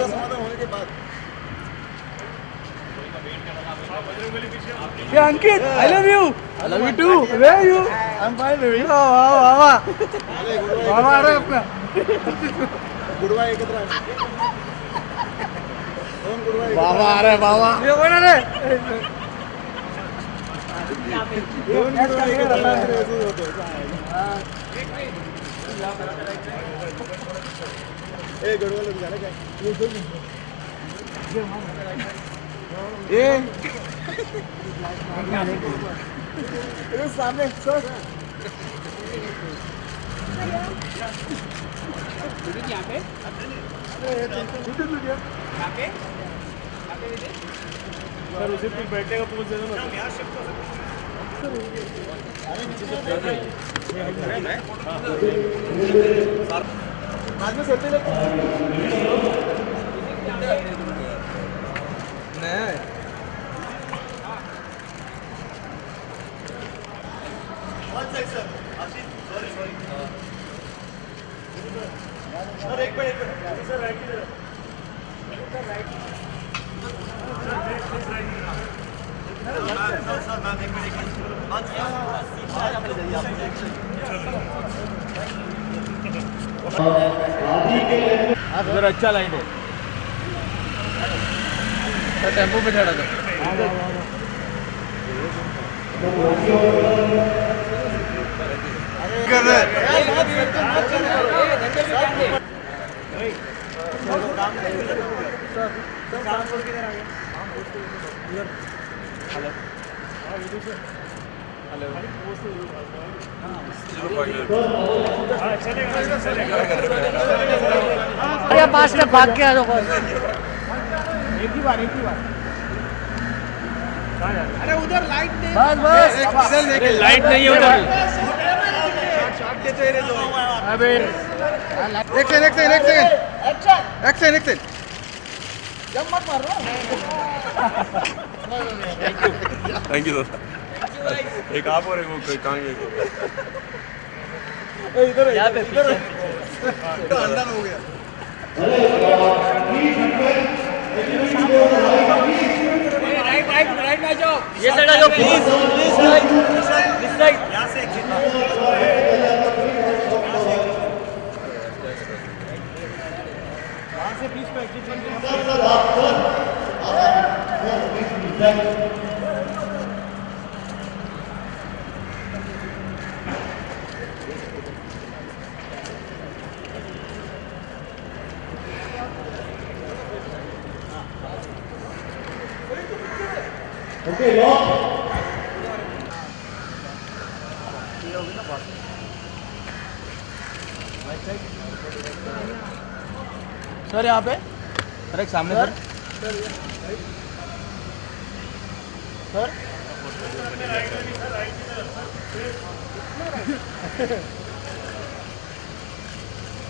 समाधान होने के बाद अंकित, I love you. I love you too. Where are you? I'm fine, baby. Oh, वाह. वाह आ रहा है अपना. गुड़वा एकत्र वाह आ रहा है वाह. ये कौन है रे? ए गुड़वा लोग जाने क्या ये सामने सर सर उसी पे बैठने का पूछ देना ना. बाद में सोते लोग नहीं. उधर अच्छा लाइन है टेम्पो पे चढ़ा था. कर रहे. या 5 स्टेप भाग के आ जाओ. एक ही बार अरे उधर लाइट नहीं. बस लाइट नहीं है उधर. अबे एक सेकंड. जब मत मार रहा थैंक यू सर. एक आप और एक वो कांगे इधर इधर अंडा हो गया राइट में जाओ. ये साइड आ जाओ प्लीज. This side. यहाँ से वहाँ से बीच में एग्जिट सर यहाँ पे सर एक सामने सर.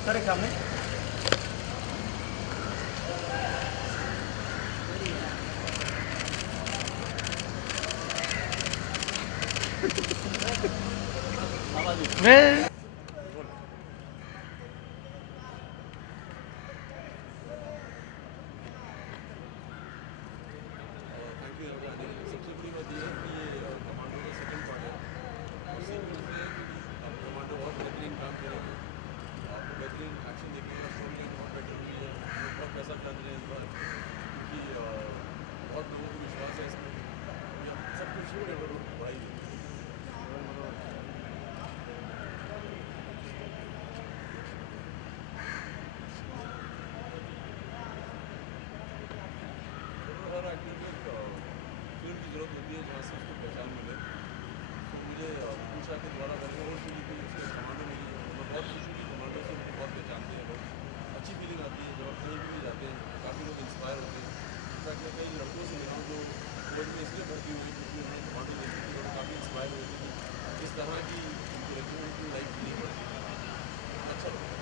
सर एक सामने मैं सबसे बड़ी बात यह है कि ये कमांडो का सेकंड पार्ट है और सीक्वल में कमांडो बहुत बेहतरीन काम करेंगे. आपको बेहतरीन एक्शन देखिएगा. स्टोरी लाइन बहुत बेटर हुई है. बहुत पैसा खर्च रहे हैं इस बार क्योंकि बहुत लोगों को विश्वास है इसमें. सब कुछ बढ़ाई है. हर एक्टर को एक फिल्म की ज़रूरत होती है जहाँ से उसको पहचान मिले. तो मुझे पूछा के द्वारा मैंने और फिल्म की उसके कमांडो मिली है. मैं बहुत खुश हूँ कि कमांडो से मुझे बहुत पहचानते हैं लोग. अच्छी फीलिंग आती है जब आप कहीं भी जाते हैं. काफ़ी लोग इंस्पायर होते हैं. इनफैक्ट मैं कई लड़कों से मिला हूँ जो फौज में इसलिए भर्ती हुई क्योंकि उन्होंने कमांडो देखी थी और काफ़ी इंस्पायर हुए थे कि इस तरह की उनकी लाइफ जीनी पड़ती है. अच्छा लगता है.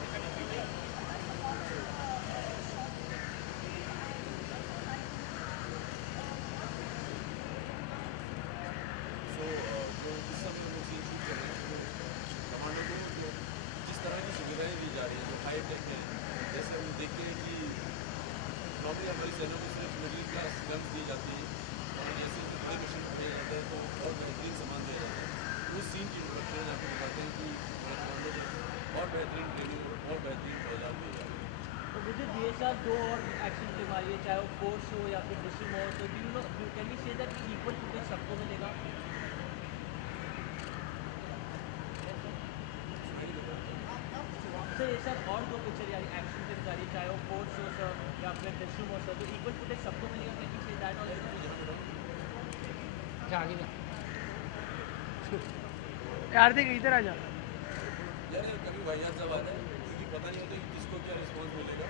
तो जो इस समय हम लोग सीन शूट कर रहे हैं तो कमांडो को जो जिस तरह की सुविधाएं दी जा रही हैं जो हाई टेक है. जैसे हम देखते हैं कि है ना वो सिर्फ मिडिल क्लास फिल्म दी जाती है और जैसे बड़े मिशन किए जाते हैं तो बहुत बेहतरीन सामान दिया जाता है। उस सीन की इंट्रोडक्शन आपको दिखाते हैं कि कमांडो में और बेहतरीन ट्रेनिंग और बेहतरीन औजार दिए जाते हैं। तो मुझे DSR 2 और एक्शन फिल्म आ रही है, चाहे वो फोर्स हो या फिर डिसिम हो, तो do you know can we say that equal footage सबको मिलेगा? सर ये सर और 2 पिक्चर यानी एक्शन फिल्म आ रही है, चाहे वो फोर्स हो सर या फिर डिसिम हो सर, तो इक्वल फुटेज सबको मिलेगा, can we say that also? आगे जा हार्दिक इधर आ जा। यार कभी वाहियात जब आता है क्योंकि पता नहीं होता कि किसको क्या रिस्पॉन्स मिलेगा।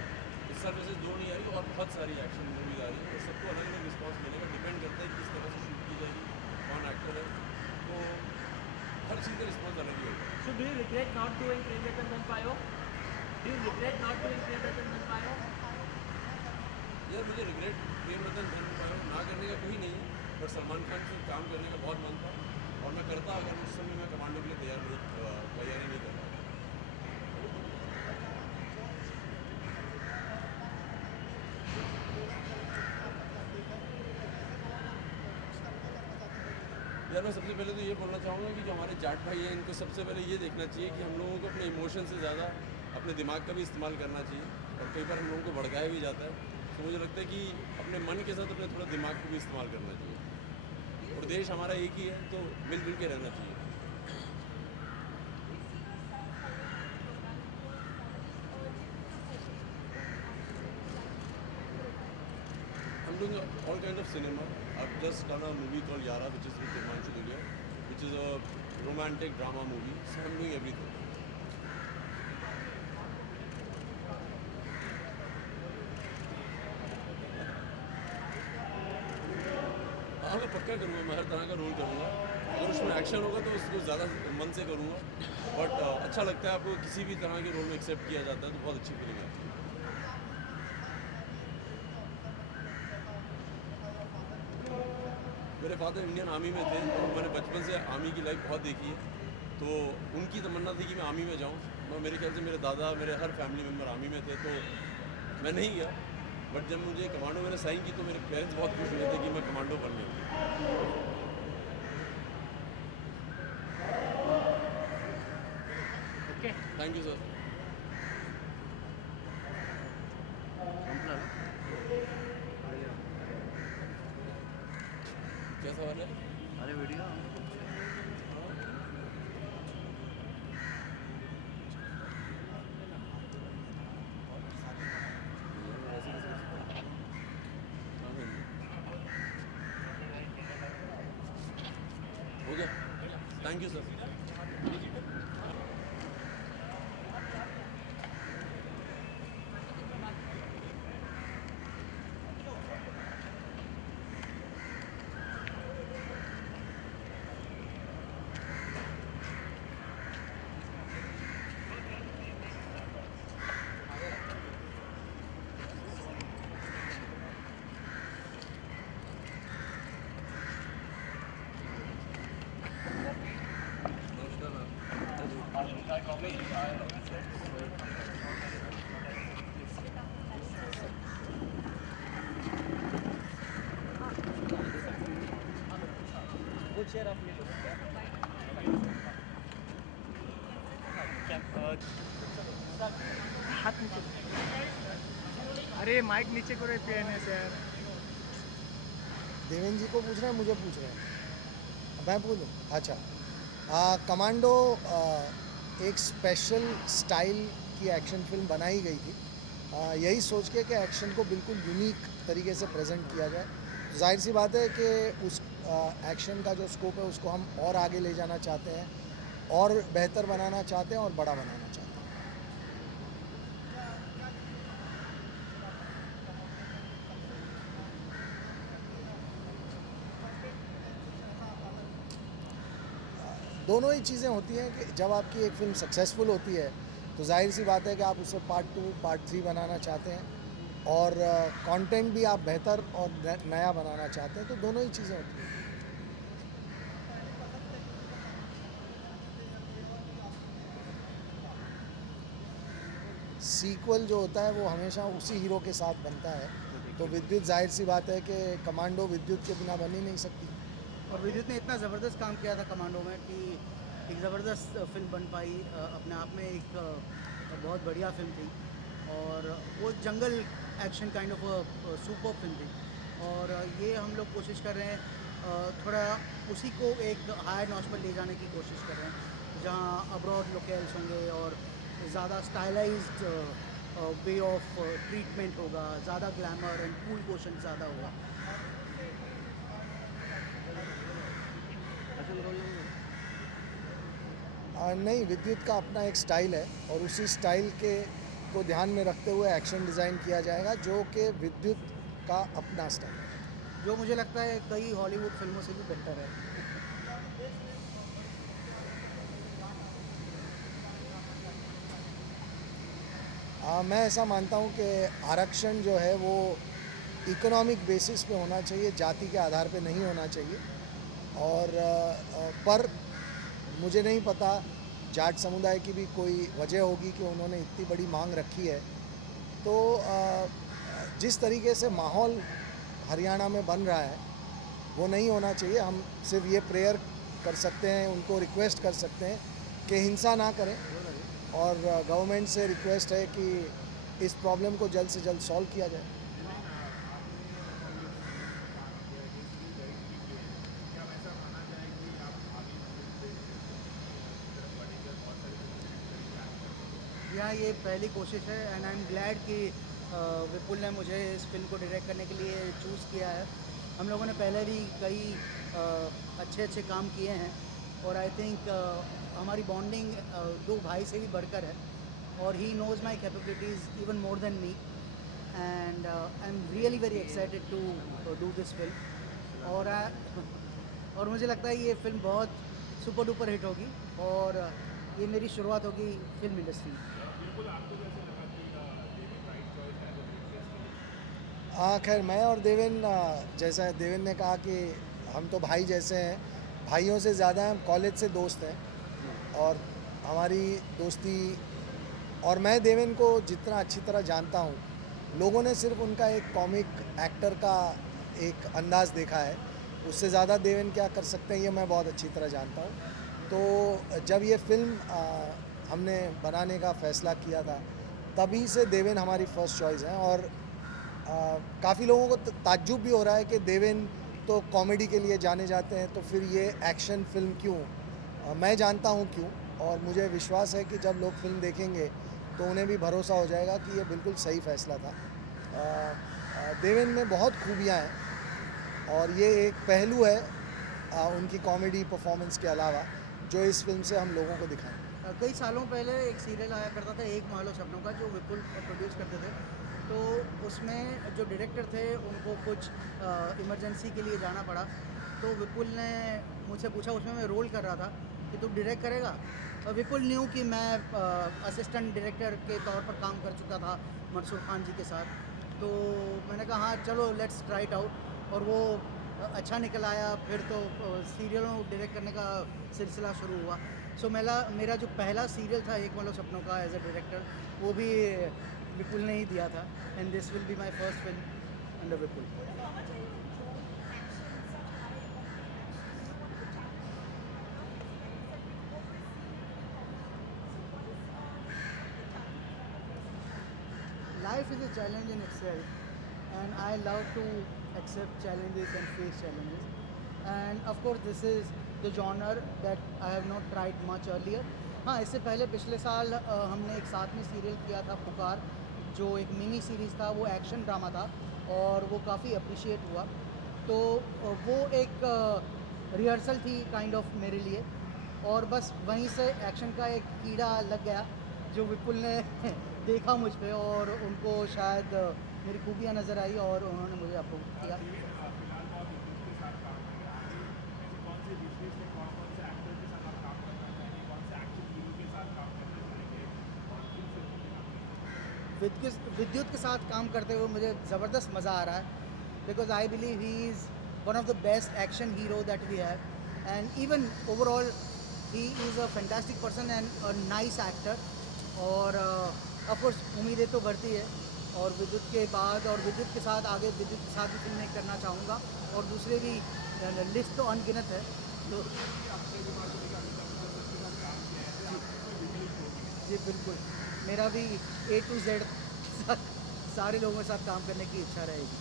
इस साल वैसे 2 नहीं आ रही और बहुत सारी एक्शन मूवीज आ रही है, सबको अलग अलग रिस्पॉन्स मिलेगा, डिपेंड करता है किस तरह से शूट की जाएगी, कौन एक्टर है, तो हर चीज़ का रिस्पॉन्स अलग ही होगा। So do you regret not doing Prem Ratan Dhan Payo? Do you regret not doing Prem Ratan Dhan Payo? यार मुझे रिग्रेट प्रेम रतन धन पायो ना करने का कोई नहीं है, बट सलमान खान से काम करने का बहुत मन था और मैं करता अगर उस समय मैं कमांडो के लिए तैयारी नहीं करता। यार मैं सबसे पहले तो ये बोलना चाहूँगा कि जो हमारे जाट भाई हैं इनको सबसे पहले ये देखना चाहिए कि हम लोगों को अपने इमोशन से ज़्यादा अपने दिमाग का भी इस्तेमाल करना चाहिए और कई बार हम लोगों को भड़काया भी जाता है, तो मुझे लगता है कि अपने मन के साथ अपने थोड़ा दिमाग को भी इस्तेमाल करना चाहिए और देश हमारा एक ही है तो मिलजुल के रहना चाहिए। I'm doing all kind of cinema. I've just done a movie called Yara, which is with Himanshu Dhulia, which is a romantic drama movie. So I'm doing everything. हाँ मैं पक्का करूँगा, मैं हर तरह का रोल करूँगा। अगर उसमें एक्शन होगा तो उसको ज़्यादा मन से करूँगा, बट अच्छा लगता है आपको किसी भी तरह के रोल में एक्सेप्ट किया जाता है तो बहुत अच्छी फीलिंग आती है। मेरे फादर इंडियन आर्मी में थे तो मैंने बचपन से आर्मी की लाइफ बहुत देखी है, तो उनकी तमन्ना थी कि मैं आर्मी में जाऊँ। मेरे ख्याल से मेरे दादा मेरे हर फैमिली मेम्बर आर्मी में थे तो मैं नहीं गया, बट जब मुझे कमांडो मैंने साइन की तो मेरे पेरेंट्स बहुत खुश हुए थे कि मैं कमांडो बन गया। Okay. Thank you sir. क्या सवाल है? अरे वीडियो हो गया, thank you sir. Good share of me. हाथ नीचे अरे माइक नीचे करो पीएनए से यार। देवेंद्र जी को पूछ रहे हैं, मुझे पूछ रहे हैं, मैं पूछूं? अच्छा, कमांडो एक स्पेशल स्टाइल की एक्शन फिल्म बनाई गई थी, यही सोच के कि एक्शन को बिल्कुल यूनिक तरीके से प्रेजेंट किया जाए। जाहिर सी बात है कि उस एक्शन का जो स्कोप है उसको हम और आगे ले जाना चाहते हैं और बेहतर बनाना चाहते हैं और बड़ा बनाना चाहते हैं। दोनों ही चीज़ें होती हैं कि जब आपकी एक फ़िल्म सक्सेसफुल होती है तो जाहिर सी बात है कि आप उससे पार्ट 2 पार्ट 3 बनाना चाहते हैं और कंटेंट भी आप बेहतर और नया बनाना चाहते हैं, तो दोनों ही चीज़ें होती हैं। सीक्वल जो होता है वो हमेशा उसी हीरो के साथ बनता है तो विद्युत जाहिर सी बात है कि कमांडो विद्युत के बिना बन ही नहीं सकती। और विद्युत ने इतना ज़बरदस्त काम किया था कमांडो में कि एक ज़बरदस्त फिल्म बन पाई। अपने आप में एक बहुत बढ़िया फिल्म थी और वो जंगल action kind of super film थी। और ये हम लोग कोशिश कर रहे हैं थोड़ा उसी को एक हायर नॉच पर ले जाने की कोशिश कर रहे हैं, जहाँ अब्रॉड लोकेल्स होंगे और ज़्यादा स्टाइलाइज्ड वे ऑफ ट्रीटमेंट होगा, ज़्यादा ग्लैमर एंड कूल क्वेश्चन ज़्यादा होगा। नहीं, विद्युत का अपना एक स्टाइल है और उसी स्टाइल के को ध्यान में रखते हुए एक्शन डिज़ाइन किया जाएगा, जो कि विद्युत का अपना स्टाइल है, जो मुझे लगता है कई हॉलीवुड फिल्मों से भी बेहतर है। मैं ऐसा मानता हूँ कि आरक्षण जो है वो इकोनॉमिक बेसिस पे होना चाहिए, जाति के आधार पे नहीं होना चाहिए। और पर मुझे नहीं पता, जाट समुदाय की भी कोई वजह होगी कि उन्होंने इतनी बड़ी मांग रखी है। तो जिस तरीके से माहौल हरियाणा में बन रहा है वो नहीं होना चाहिए। हम सिर्फ ये प्रेयर कर सकते हैं, उनको रिक्वेस्ट कर सकते हैं कि हिंसा ना करें, और गवर्नमेंट से रिक्वेस्ट है कि इस प्रॉब्लम को जल्द से जल्द सॉल्व किया जाए। यहाँ ये पहली कोशिश है एंड आई एम ग्लैड कि विपुल ने मुझे इस फिल्म को डायरेक्ट करने के लिए चूज़ किया है। हम लोगों ने पहले भी कई अच्छे काम किए हैं और आई थिंक हमारी बॉन्डिंग दो भाई से भी बढ़कर है और he knows my capabilities even more than me and I am really very excited to do this film. और मुझे लगता है ये फिल्म बहुत सुपर डुपर हिट होगी और ये मेरी शुरुआत होगी फिल्म इंडस्ट्री में। हाँ, खैर मैं और देवेन, जैसा देवेन ने कहा कि हम तो भाई जैसे हैं, भाइयों से ज़्यादा हम कॉलेज से दोस्त हैं और हमारी दोस्ती, और मैं देवेन को जितना अच्छी तरह जानता हूँ, लोगों ने सिर्फ उनका एक कॉमिक एक्टर का एक अंदाज़ देखा है, उससे ज़्यादा देवेन क्या कर सकते हैं ये मैं बहुत अच्छी तरह जानता हूँ। तो जब ये फिल्म हमने बनाने का फ़ैसला किया था तभी से देवेन हमारी फ़र्स्ट चॉइस है। और काफ़ी लोगों को ताज्जुब भी हो रहा है कि देवेन तो कॉमेडी के लिए जाने जाते हैं, तो फिर ये एक्शन फिल्म क्यों? मैं जानता हूँ क्यों, और मुझे विश्वास है कि जब लोग फिल्म देखेंगे तो उन्हें भी भरोसा हो जाएगा कि ये बिल्कुल सही फ़ैसला था। देवेन में बहुत खूबियाँ हैं और ये एक पहलू है उनकी कॉमेडी परफॉर्मेंस के अलावा जो इस फिल्म से हम लोगों को दिखाएं। कई सालों पहले एक सीरियल आया करता था, एक महल सपनों का, जो विपुल प्रोड्यूस करते थे। तो उसमें जो डायरेक्टर थे उनको कुछ इमरजेंसी के लिए जाना पड़ा, तो विपुल ने मुझसे पूछा, उसमें मैं रोल कर रहा था, कि तू डायरेक्ट करेगा? और विपुल न्यू कि मैं असिस्टेंट डायरेक्टर के तौर पर काम कर चुका था मंसूर खान जी के साथ। तो मैंने कहा हाँ चलो लेट्स ट्राई इट आउट, और वो अच्छा निकल आया। फिर तो सीरियलों डायरेक्ट करने का सिलसिला शुरू हुआ। सो मेरा जो पहला सीरियल था एक मतलब सपनों का एज ए डायरेक्टर, वो भी विपुल ने ही दिया था, and this will be my first film under Vipul. Life is a challenge in itself, and I love to accept challenges and face challenges. And of course, this is the genre that I have not tried much earlier. हाँ, इससे पहले पिछले साल हमने एक साथ में serial किया था पुकार, जो एक मिनी सीरीज़ था, वो एक्शन ड्रामा था और वो काफ़ी अप्रिशिएट हुआ। तो वो एक रिहर्सल थी काइंड ऑफ मेरे लिए, और बस वहीं से एक्शन का एक कीड़ा लग गया जो विपुल ने देखा मुझ पे, और उनको शायद मेरी खूबियाँ नज़र आई और उन्होंने मुझे अप्रूव किया। विद्युत के साथ काम करते हुए मुझे ज़बरदस्त मज़ा आ रहा है, because I believe he is one of the best action hero that we have, and even overall he is a fantastic person and a nice actor. और ऑफ कोर्स उम्मीदें तो बढ़ती है और विद्युत के बाद और विद्युत के साथ आगे विद्युत के साथ भी फिल्में करना चाहूँगा और दूसरे भी लिस्ट तो अनगिनत है तो जी बिल्कुल मेरा भी A to Z सारे लोगों के साथ काम करने की इच्छा रहेगी।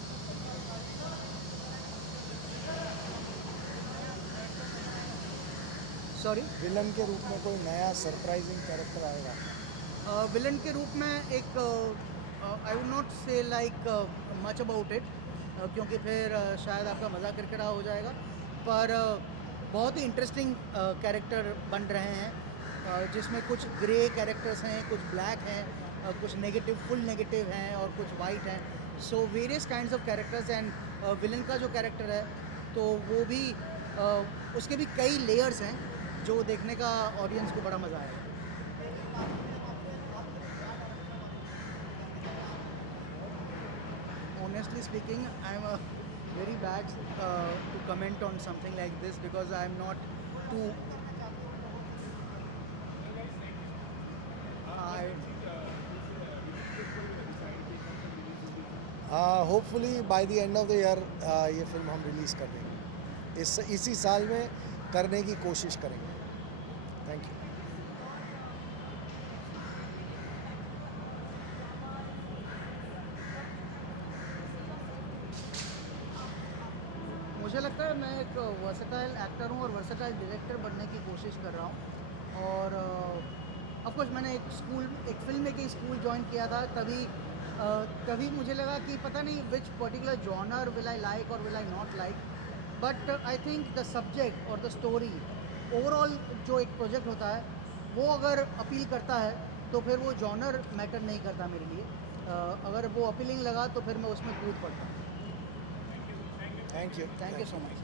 सॉरी विलन के रूप में कोई नया सरप्राइजिंग कैरेक्टर आएगा? विलन के रूप में एक आई वुड नॉट से लाइक मच अबाउट इट क्योंकि फिर शायद आपका मज़ाक किरकिरा हो जाएगा पर बहुत ही इंटरेस्टिंग कैरेक्टर बन रहे हैं जिसमें कुछ ग्रे कैरेक्टर्स हैं, कुछ ब्लैक हैं, कुछ नेगेटिव फुल नेगेटिव हैं और कुछ वाइट हैं। So various kinds of characters and villain का जो कैरेक्टर है तो वो भी उसके भी कई लेयर्स हैं जो देखने का ऑडियंस को बड़ा मज़ा आएगा। Honestly speaking, I'm very bad to comment on something like this because I'm not too. Hopefully by the end of the year ये फिल्म हम रिलीज़ कर देंगे, इसी साल में करने की कोशिश करेंगे। Thank you. मुझे लगता है मैं एक वर्सेटाइल एक्टर हूँ और वर्सेटाइल डायरेक्टर बनने की कोशिश कर रहा हूँ और ऑफकोर्स मैंने एक फिल्म में की स्कूल ज्वाइन किया था तभी मुझे लगा कि पता नहीं which particular genre will I like और will I not like but I think the subject और द स्टोरी ओवरऑल जो एक प्रोजेक्ट होता है वो अगर अपील करता है तो फिर वो जॉनर मैटर नहीं करता मेरे लिए। अगर वो अपीलिंग लगा तो फिर मैं उसमें कूद पड़ता हूँ। Thank you so much.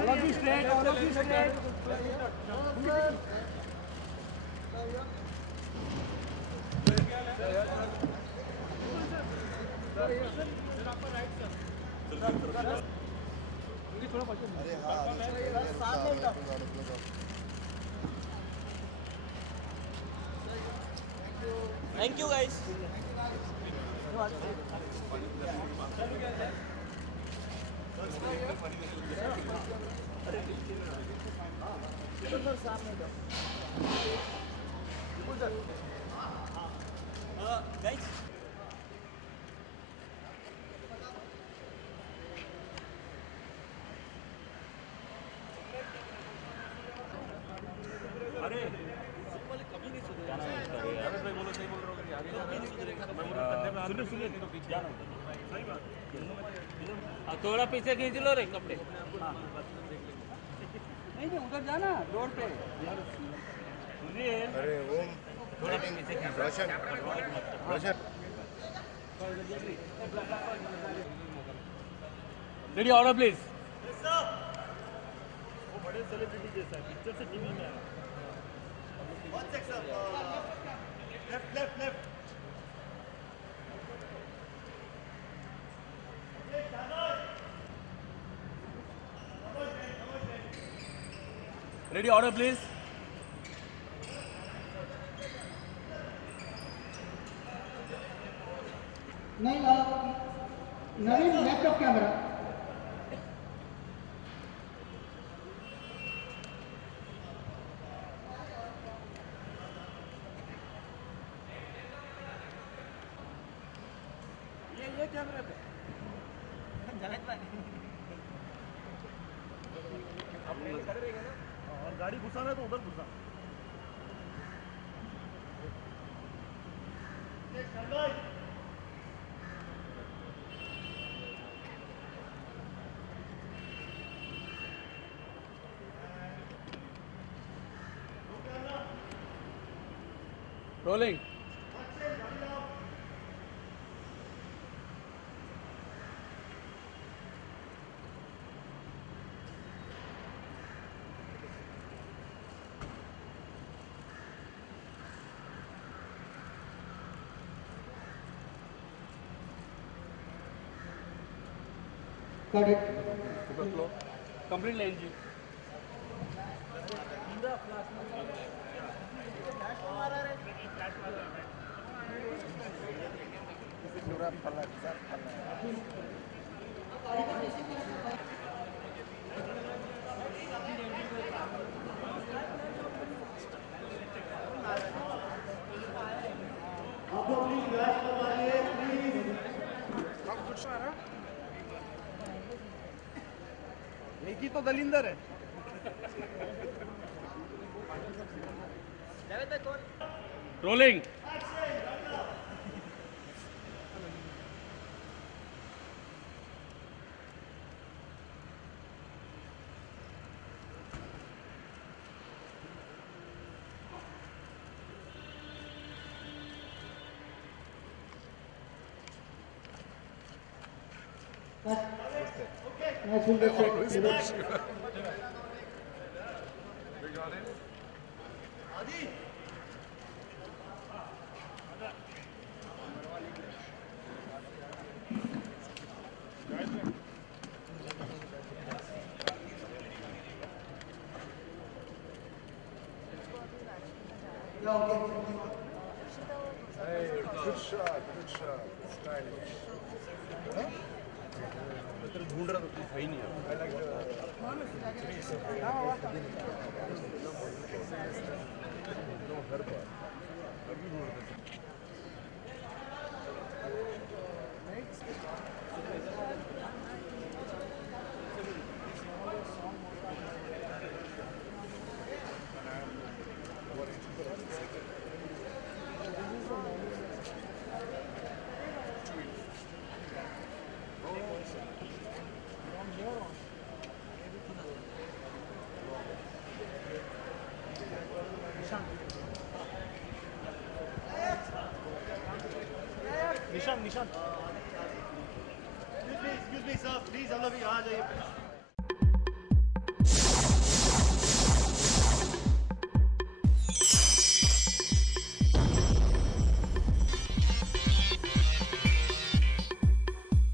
All of you straight, all of you straight. Thank you guys. Guys. थोड़ा पीछे खींच लो रे कपड़े। नहीं उधर जाना रोड पे। अरे वो थोड़ा पीछे खींच। रोशन रोशन रेडी ऑर्डर प्लीज। वो बड़े सेलिब्रिटी जैसा पिक्चर से टीवी में आया। Left left ready order please. नहीं नवीन लैपटॉप कैमरा ये कैमरे पे और गाड़ी घुसाना है तो उधर घुसा। रोलिंग कंप्लीट लाइन जी एक ही तो दलिंदर है rolling Good shot, good shot. Stylish. ढूंढ रहा तो कुछ है ही नहीं I like the. निशान निशान एक्सक्यूज मी सर प्लीज हम लोग यहाँ आ जाइए